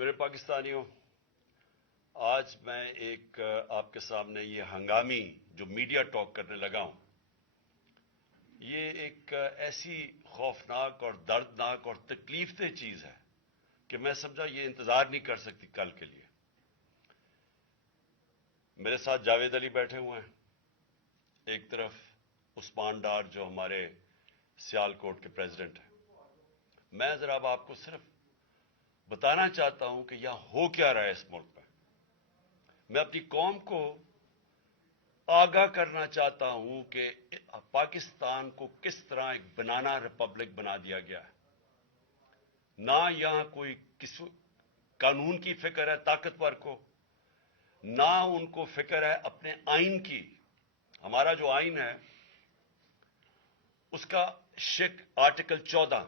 میرے پاکستانیوں، آج میں ایک آپ کے سامنے یہ ہنگامی جو میڈیا ٹاک کرنے لگا ہوں، یہ ایک ایسی خوفناک اور دردناک اور تکلیف دہ چیز ہے کہ میں سمجھا یہ انتظار نہیں کر سکتی کل کے لیے۔ میرے ساتھ جاوید علی بیٹھے ہوئے ہیں، ایک طرف عثمان ڈار جو ہمارے سیال کوٹ کے پریزیڈنٹ ہیں۔ میں ذرا اب آپ کو صرف بتانا چاہتا ہوں کہ یہاں ہو کیا رہا ہے اس ملک میں۔ میں اپنی قوم کو آگاہ کرنا چاہتا ہوں کہ پاکستان کو کس طرح ایک بنانا ریپبلک بنا دیا گیا ہے۔ نہ یہاں کوئی قانون کی فکر ہے طاقتور کو، نہ ان کو فکر ہے اپنے آئین کی۔ ہمارا جو آئین ہے اس کا آرٹیکل 14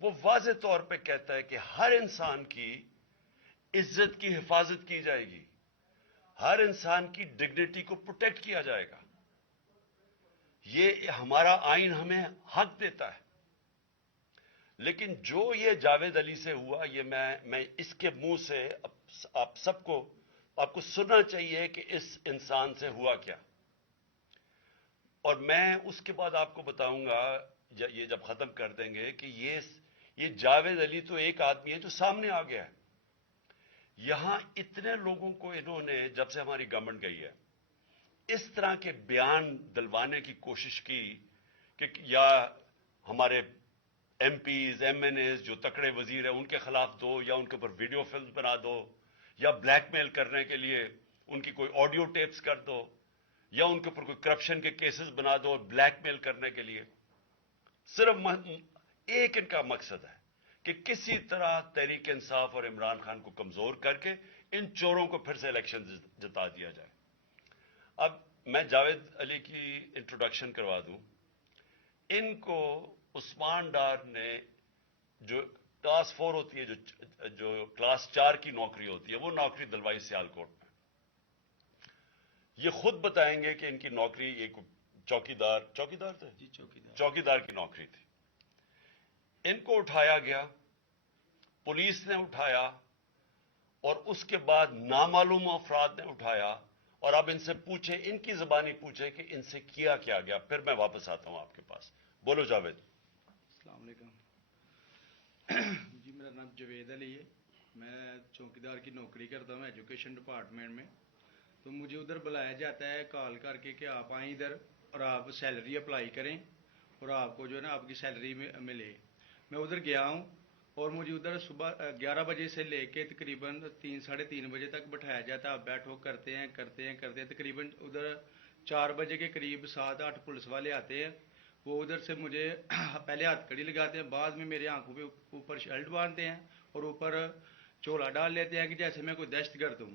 وہ واضح طور پہ کہتا ہے کہ ہر انسان کی عزت کی حفاظت کی جائے گی، ہر انسان کی ڈگنیٹی کو پروٹیکٹ کیا جائے گا۔ یہ ہمارا آئین ہمیں حق دیتا ہے۔ لیکن جو یہ جاوید علی سے ہوا، یہ میں اس کے منہ سے آپ کو سننا چاہیے کہ اس انسان سے ہوا کیا، اور میں اس کے بعد آپ کو بتاؤں گا یہ جب ختم کر دیں گے کہ یہ جاوید علی تو ایک آدمی ہے جو سامنے آ گیا ہے۔ یہاں اتنے لوگوں کو انہوں نے جب سے ہماری گورنمنٹ گئی ہے اس طرح کے بیان دلوانے کی کوشش کی کہ یا ہمارے MPs MNAs جو تکڑے وزیر ہیں ان کے خلاف دو، یا ان کے اوپر ویڈیو فلم بنا دو، یا بلیک میل کرنے کے لیے ان کی کوئی آڈیو ٹیپس کر دو، یا ان کے اوپر کوئی کرپشن کے کیسز بنا دو اور بلیک میل کرنے کے لیے۔ صرف ایک ان کا مقصد ہے کہ کسی طرح تحریک انصاف اور عمران خان کو کمزور کر کے ان چوروں کو پھر سے الیکشن جتا دیا جائے۔ اب میں جاوید علی کی انٹروڈکشن کروا دوں۔ ان کو عثمان ڈار نے جو کلاس 4 ہوتی ہے، جو کلاس 4 کی نوکری ہوتی ہے، وہ نوکری دلوائی سیال کوٹ میں۔ یہ خود بتائیں گے کہ ان کی نوکری ایک چوکیدار تھے، چوکیدار کی نوکری تھی۔ ان کو اٹھایا گیا، پولیس نے اٹھایا، اور اس کے بعد نامعلوم افراد نے اٹھایا، اور اب ان سے پوچھے، ان کی زبانی پوچھے کہ ان سے کیا گیا۔ پھر میں واپس آتا ہوں آپ کے پاس۔ بولو جاوید۔ السلام علیکم جی، میرا نام جاوید علی ہے، میں چوکیدار کی نوکری کرتا ہوں ایجوکیشن ڈپارٹمنٹ میں۔ تو مجھے ادھر بلایا جاتا ہے کال کر کے کہ آپ آئیں ادھر اور آپ سیلری اپلائی کریں اور آپ کو جو ہے نا آپ کی سیلری ملے۔ میں ادھر گیا ہوں اور مجھے ادھر صبح 11 بجے سے لے کے تقریباً 3-3:30 بجے تک بٹھایا جاتا ہے۔ آپ بیٹھو، کرتے ہیں تقریباً ادھر 4 بجے کے قریب 7-8 پولیس والے آتے ہیں۔ وہ ادھر سے مجھے پہلے ہاتھ کڑی لگاتے ہیں، بعد میں میرے آنکھوں پہ اوپر شرٹ باندھتے ہیں اور اوپر چولا ڈال لیتے ہیں کہ جیسے میں کوئی دہشت گرد ہوں،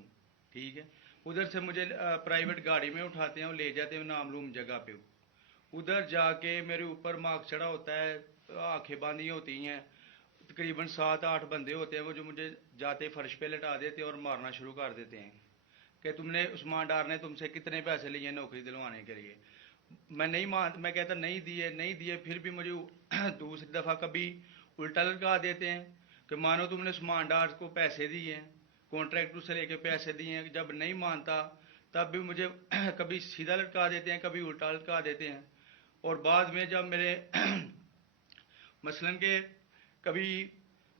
ٹھیک ہے۔ ادھر سے مجھے پرائیویٹ گاڑی میں اٹھاتے ہیں اور لے جاتے ہیں نامعلوم جگہ پہ۔ ادھر جا کے میرے اوپر مارک چڑھا ہوتا ہے، آنکھیں باندھی ہوتی ہیں، تقریباً 7-8 بندے ہوتے ہیں وہ جو مجھے جاتے فرش پہ لٹا دیتے اور مارنا شروع کر دیتے ہیں کہ تم نے عثمان ڈار نے تم سے کتنے پیسے لیے نوکری دلوانے کے لیے۔ میں کہتا نہیں دیے، پھر بھی مجھے دوسری دفعہ کبھی الٹا لٹکا دیتے ہیں کہ مانو تم نے عثمان ڈار کو پیسے دیے ہیں، کانٹریکٹر سے لے کے پیسے دیے ہیں۔ جب نہیں مانتا تب بھی مجھے کبھی سیدھا لٹکا دیتے ہیں، کبھی الٹا لٹکا دیتے ہیں۔ اور بعد میں جب میرے مثلاً کہ کبھی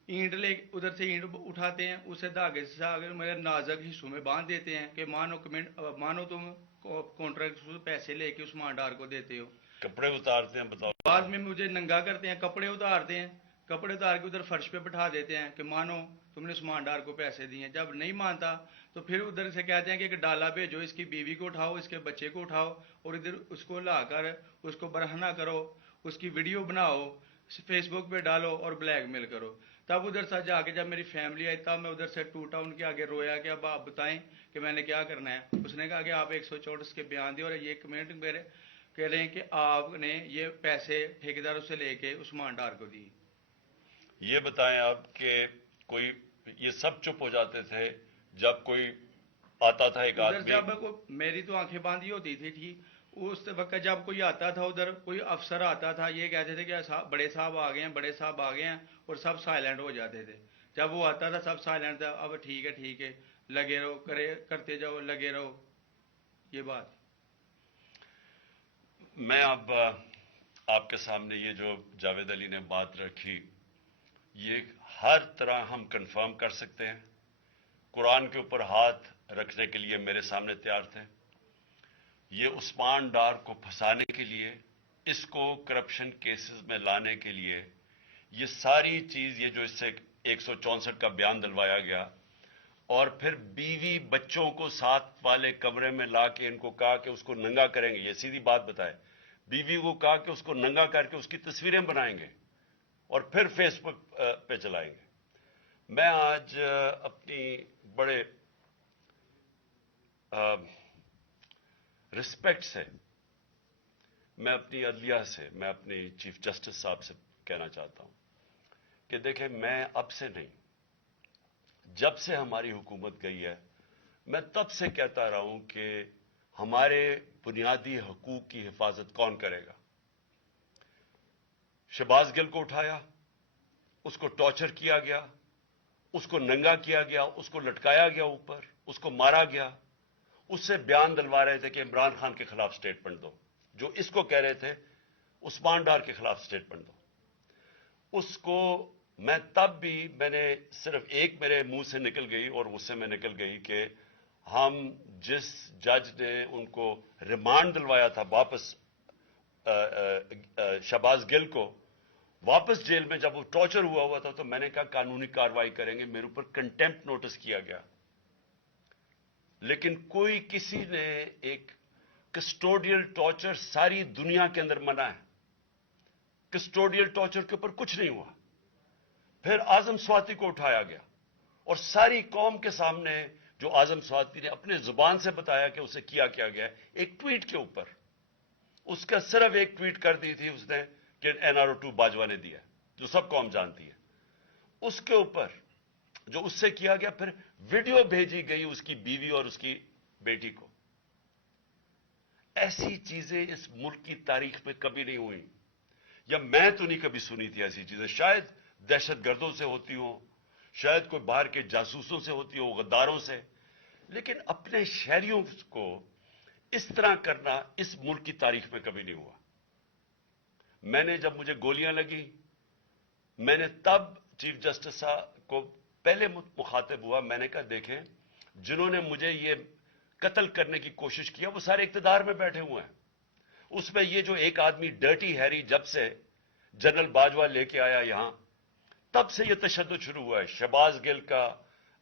اینٹ ادھر سے اینٹ اٹھاتے ہیں، اسے دھاگے سے اگر میرے نازک حصوں میں باندھ دیتے ہیں کہ مانو تم کانٹریکٹر سے پیسے لے کے عثمان ڈار کو دیتے ہو۔ کپڑے اتارتے ہیں، بتاؤ۔ بعد میں مجھے ننگا کرتے ہیں، کپڑے اتار کے ادھر فرش پہ بٹھا دیتے ہیں کہ مانو تم نے عثمان ڈار کو پیسے دیے ہیں۔ جب نہیں مانتا تو پھر ادھر سے کہتے ہیں کہ ڈالا بھیجو، اس کی بیوی کو اٹھاؤ، اس کے بچے کو اٹھاؤ اور ادھر اس کو لا کر اس کو برہنہ کرو، اس کی ویڈیو بناؤ، فیس بک پہ ڈالو اور بلیک میل کرو۔ تب ادھر سے جا کے جب میری فیملی آئی تب میں ادھر سے ٹوٹا، ان کے آگے رویا کہ اب آپ بتائیں کہ میں نے کیا کرنا ہے۔ اس نے کہا کہ آپ 164 کے بیان دیں اور یہ کمنٹ میرے کہہ رہے ہیں کہ آپ نے یہ پیسے ٹھیکیداروں سے لے کے عثمان ڈار کو دی۔ یہ بتائیں اب کہ کوئی یہ سب چپ ہو جاتے تھے جب کوئی آتا تھا ایک آدمی؟ جب میری تو آنکھیں باندھی ہوتی تھی، ٹھیک، اس وقت جب کوئی آتا تھا ادھر، کوئی افسر آتا تھا، یہ کہتے تھے کہ بڑے صاحب آ گئے ہیں اور سب سائلنٹ ہو جاتے تھے۔ جب وہ آتا تھا سب سائلنٹ تھا، اب ٹھیک ہے لگے رہو، کرتے جاؤ، لگے رہو، یہ بات. میں اب آپ کے سامنے یہ جو جاوید علی نے بات رکھی، یہ ہر طرح ہم کنفرم کر سکتے ہیں. قرآن کے اوپر ہاتھ رکھنے کے لیے میرے سامنے تیار تھے. یہ عثمان ڈار کو پھنسانے کے لیے، اس کو کرپشن کیسز میں لانے کے لیے، یہ ساری چیز، یہ جو اس سے 164 کا بیان دلوایا گیا، اور پھر بیوی بچوں کو ساتھ والے کمرے میں لا کے ان کو کہا کہ اس کو ننگا کریں گے. یہ سیدھی بات بتائے، بیوی کو کہا کہ اس کو ننگا کر کے اس کی تصویریں بنائیں گے اور پھر فیس بک پہ چلائیں گے. میں آج اپنی بڑے رسپیکٹ سے، میں اپنی عدلیہ سے، میں اپنی چیف جسٹس صاحب سے کہنا چاہتا ہوں کہ دیکھیں، میں اب سے نہیں، جب سے ہماری حکومت گئی ہے، میں تب سے کہتا رہا ہوں کہ ہمارے بنیادی حقوق کی حفاظت کون کرے گا. شہباز گل کو اٹھایا، اس کو ٹارچر کیا گیا، اس کو ننگا کیا گیا، اس کو لٹکایا گیا اوپر، اس کو مارا گیا. اس سے بیان دلوا رہے تھے کہ عمران خان کے خلاف سٹیٹمنٹ دو، جو اس کو کہہ رہے تھے عثمان ڈار کے خلاف سٹیٹمنٹ دو. اس کو میں تب بھی، میں نے صرف ایک میرے منہ سے نکل گئی اور غصے میں نکل گئی کہ ہم جس جج نے ان کو ریمانڈ دلوایا تھا واپس، شہباز گل کو واپس جیل میں، جب وہ ٹارچر ہوا تھا، تو میں نے کہا قانونی کارروائی کریں گے. میرے اوپر کنٹیمپٹ نوٹس کیا گیا، لیکن کوئی کسی نے ایک کسٹوڈیل ٹارچر ساری دنیا کے اندر منع ہے. کسٹوڈیل ٹارچر کے اوپر کچھ نہیں ہوا. پھر اعظم سواتی کو اٹھایا گیا اور ساری قوم کے سامنے جو اعظم سواتی نے اپنے زبان سے بتایا کہ اسے کیا گیا، ایک ٹویٹ کے اوپر، اس کا صرف ایک ٹویٹ کر دی تھی اس نے کہ NRO2 باجوہ نے دیا، جو سب قوم جانتی ہے. اس کے اوپر جو اس سے کیا گیا، پھر ویڈیو بھیجی گئی اس کی بیوی اور اس کی بیٹی کو. ایسی چیزیں اس ملک کی تاریخ میں کبھی نہیں ہوئی، یا میں تو نہیں کبھی سنی تھی ایسی چیزیں. شاید دہشت گردوں سے ہوتی ہوں، شاید کوئی باہر کے جاسوسوں سے ہوتی ہو، غداروں سے، لیکن اپنے شہریوں کو اس طرح کرنا اس ملک کی تاریخ میں کبھی نہیں ہوا. میں نے، جب مجھے گولیاں لگی، میں نے تب چیف جسٹس صاحب کو پہلے مخاطب ہوا. میں نے کہا دیکھیں، جنہوں نے مجھے یہ قتل کرنے کی کوشش کیا وہ سارے اقتدار میں بیٹھے ہوئے ہیں. اس میں یہ جو ایک آدمی ڈرٹی ہیری جب سے جنرل باجوہ لے کے آیا یہاں، تب سے یہ تشدد شروع ہوا ہے. شہباز گل کا،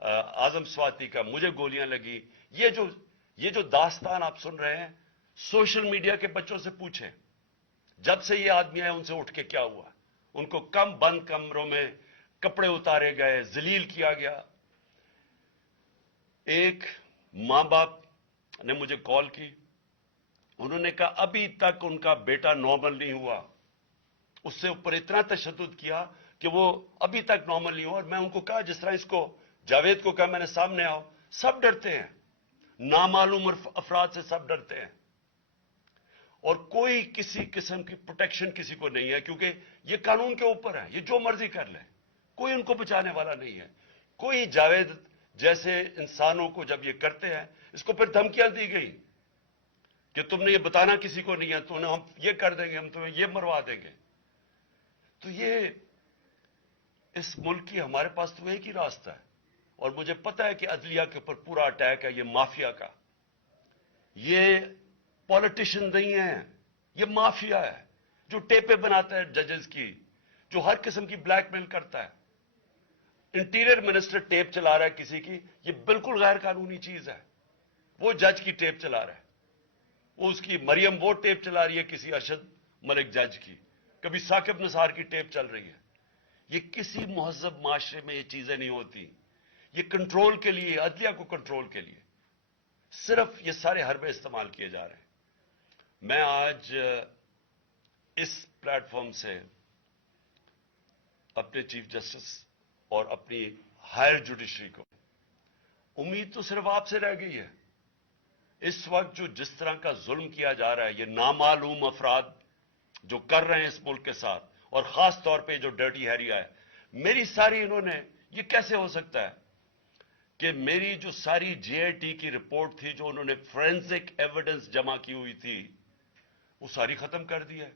اعظم سواتی کا، مجھے گولیاں لگی. یہ جو داستان آپ سن رہے ہیں، سوشل میڈیا کے بچوں سے پوچھیں، جب سے یہ آدمی آئے ان سے اٹھ کے کیا ہوا. ان کو بند کمروں میں کپڑے اتارے گئے، ذلیل کیا گیا. ایک ماں باپ نے مجھے کال کی، انہوں نے کہا ابھی تک ان کا بیٹا نارمل نہیں ہوا. اس سے اوپر اتنا تشدد کیا کہ وہ ابھی تک نارمل نہیں ہوا. اور میں ان کو کہا، جس طرح اس کو جاوید کو کہا میں نے سامنے آؤ، سب ڈرتے ہیں، نامعلوم افراد سے سب ڈرتے ہیں، اور کوئی کسی قسم کی پروٹیکشن کسی کو نہیں ہے، کیونکہ یہ قانون کے اوپر ہے، یہ جو مرضی کر لے، کوئی ان کو بچانے والا نہیں ہے. کوئی جاوید جیسے انسانوں کو جب یہ کرتے ہیں، اس کو پھر دھمکیاں دی گئی کہ تم نے یہ بتانا کسی کو نہیں ہے، تو ہم یہ کر دیں گے، ہم تمہیں یہ مروا دیں گے. تو یہ اس ملک کی، ہمارے پاس تو ایک ہی راستہ ہے، اور مجھے پتا ہے کہ عدلیہ کے اوپر پورا اٹیک ہے، یہ مافیا کا. یہ پولیٹیشین نہیں ہے، یہ مافیا ہے جو ٹیپیں بناتا ہے ججز کی، جو ہر قسم کی بلیک میل کرتا ہے. انٹیریئر منسٹر ٹیپ چلا رہا ہے کسی کی، یہ بالکل غیر قانونی چیز ہے. وہ جج کی ٹیپ چلا رہا ہے، وہ اس کی مریم وہ ٹیپ چلا رہی ہے کسی ارشد ملک جج کی، کبھی ثاقب نثار کی ٹیپ چل رہی ہے. یہ کسی مہذب معاشرے میں یہ چیزیں نہیں ہوتی. یہ کنٹرول کے لیے، عدلیہ کو کنٹرول کے لیے صرف یہ سارے حربے استعمال کیے جا رہے ہیں. میں آج اس پلیٹ فارم سے اپنے چیف جسٹس اور اپنی ہائر جوڈیشری کو، امید تو صرف آپ سے رہ گئی ہے. اس وقت جو جس طرح کا ظلم کیا جا رہا ہے، یہ نامعلوم افراد جو کر رہے ہیں اس ملک کے ساتھ، اور خاص طور پہ جو ڈرٹی ہیریا ہے، میری ساری انہوں نے یہ کیسے ہو سکتا ہے کہ میری جو ساری جے آئی ٹی کی رپورٹ تھی جو انہوں نے فورینسک ایویڈنس جمع کی ہوئی تھی وہ ساری ختم کر دی ہے.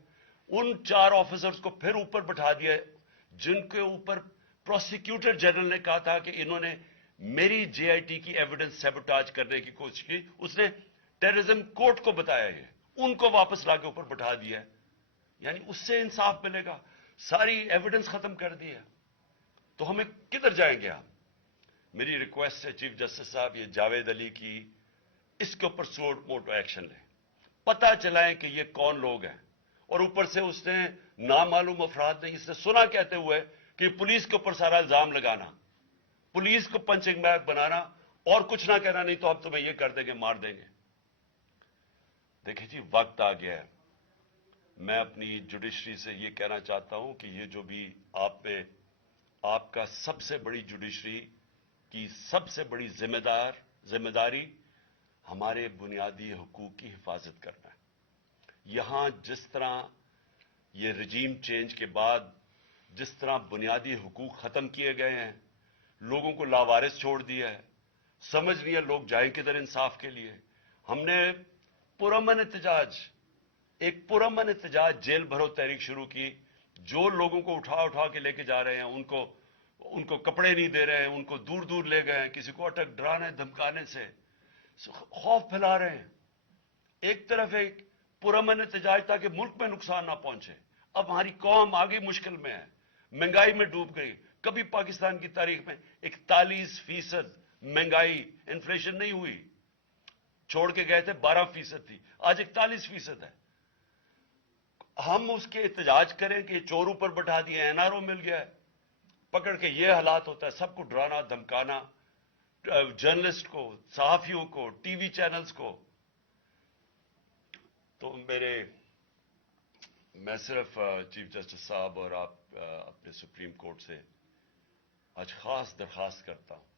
ان 4 آفیسرز کو پھر اوپر بٹھا دیا ہے جن کے اوپر پروسیکیوٹر جنرل نے کہا تھا کہ انہوں نے میری جے آئی ٹی کی ایویڈنس سیبوٹاج کرنے کی کوشش کی. اس نے ٹیررزم کورٹ کو بتایا یہ، ان کو واپس لا کے اوپر بٹھا دیا ہے. یعنی اس سے انصاف ملے گا؟ ساری ایویڈنس ختم کر دی ہے. تو ہمیں کدھر جائیں گے ہم؟ میری ریکویسٹ ہے چیف جسٹس صاحب، یہ جاوید علی کی اس کے اوپر موٹو ایکشن لیں، پتہ چلائیں کہ یہ کون لوگ ہیں. اور اوپر سے اس نے نامعلوم افراد نے اس نے سنا کہتے ہوئے کہ پولیس کے اوپر سارا الزام لگانا، پولیس کو پنچنگ بیگ بنانا اور کچھ نہ کہنا، نہیں تو اب تمہیں یہ کر دیں گے، مار دیں گے. دیکھیں جی، وقت آ گیا ہے. میں اپنی جوڈیشری سے یہ کہنا چاہتا ہوں کہ یہ جو بھی آپ کا سب سے بڑی جوڈیشری کی سب سے بڑی ذمہ داری ہمارے بنیادی حقوق کی حفاظت کرنا ہے. یہاں جس طرح یہ رجیم چینج کے بعد جس طرح بنیادی حقوق ختم کیے گئے ہیں، لوگوں کو لاوارث چھوڑ دیا ہے، سمجھ نہیں ہے لوگ جائیں کدھر انصاف کے لیے. ہم نے ایک پرامن احتجاج جیل بھرو تحریک شروع کی. جو لوگوں کو اٹھا کے لے کے جا رہے ہیں، ان کو کپڑے نہیں دے رہے ہیں، ان کو دور دور لے گئے ہیں، کسی کو اٹک ڈرانے دھمکانے سے خوف پھیلا رہے ہیں. ایک طرف ایک پرامن احتجاج تاکہ ملک میں نقصان نہ پہنچے. اب ہماری قوم آگے مشکل میں ہے، مہنگائی میں ڈوب گئی. کبھی پاکستان کی تاریخ میں 41% مہنگائی انفلیشن نہیں ہوئی. چھوڑ کے گئے تھے 12% تھی، آج 41% ہے. ہم اس کے احتجاج کریں کہ چور اوپر بٹھا دیے، این آر او مل گیا ہے، پکڑ کے یہ حالات ہوتا ہے. سب کو ڈرانا دھمکانا، جرنلسٹ کو، صحافیوں کو، ٹی وی چینلز کو. تو میں صرف چیف جسٹس صاحب اور آپ اپنے سپریم کورٹ سے آج خاص درخواست کرتا ہوں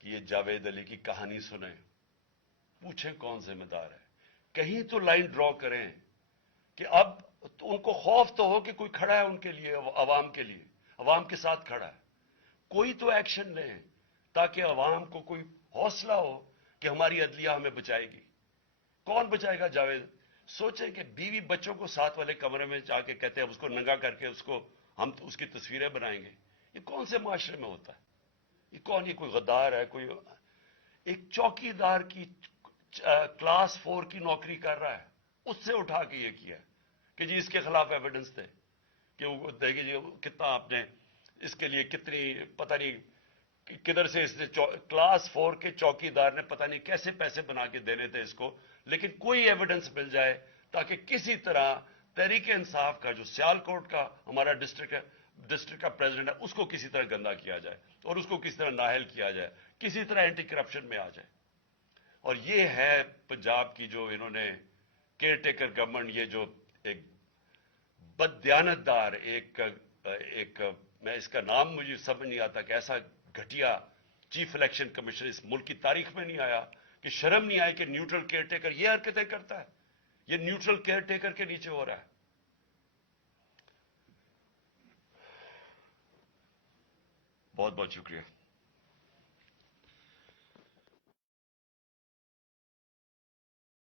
کہ یہ جاوید علی کی کہانی سنیں، پوچھیں کون ذمہ دار ہے. کہیں تو لائن ڈرا کریں کہ اب ان کو خوف تو ہو کہ کوئی کھڑا ہے ان کے لیے، عوام کے لیے، عوام کے ساتھ کھڑا ہے. کوئی تو ایکشن لیں تاکہ عوام کو کوئی حوصلہ ہو کہ ہماری عدلیہ ہمیں بچائے گی. کون بچائے گا؟ جاوید. سوچیں کہ بیوی بچوں کو ساتھ والے کمرے میں جا کے کہتے ہیں اس کو ننگا کر کے ہم اس کی تصویریں بنائیں گے. یہ کون سے معاشرے میں ہوتا ہے؟ یہ کوئی غدار ہے؟ کوئی ایک چوکی دار کی کلاس 4 کی نوکری کر رہا ہے، اس سے اٹھا کے یہ کیا کہ جی اس کے خلاف ایویڈنس دے کہ وہ دیکھیں جی کتنا آپ نے اس کے لیے کتنی پتہ نہیں کدھر سے اس نے کلاس 4 کے چوکی دار نے پتہ نہیں کیسے پیسے بنا کے دینے تھے اس کو. لیکن کوئی ایویڈنس مل جائے تاکہ کسی طرح تحریک انصاف کا جو سیال کوٹ کا ہمارا ڈسٹرکٹ کا پریزیڈنٹ ہے اس کو کسی طرح گندا کیا جائے اور اس کو کسی طرح نااہل کیا جائے، کسی طرح اینٹی کرپشن میں آ جائے. اور یہ ہے پنجاب کی جو انہوں نے کیئر ٹیکر گورنمنٹ، یہ جو ایک بددیانت دار ایک میں اس کا نام مجھے سمجھ نہیں آتا کہ ایسا گھٹیا چیف الیکشن کمیشن اس ملک کی تاریخ میں نہیں آیا کہ شرم نہیں آئی کہ نیوٹرل کیئر ٹیکر یہ حرکتیں کرتا ہے. یہ نیوٹرل کیئر ٹیکر کے نیچے ہو رہا ہے. بہت بہت شکریہ.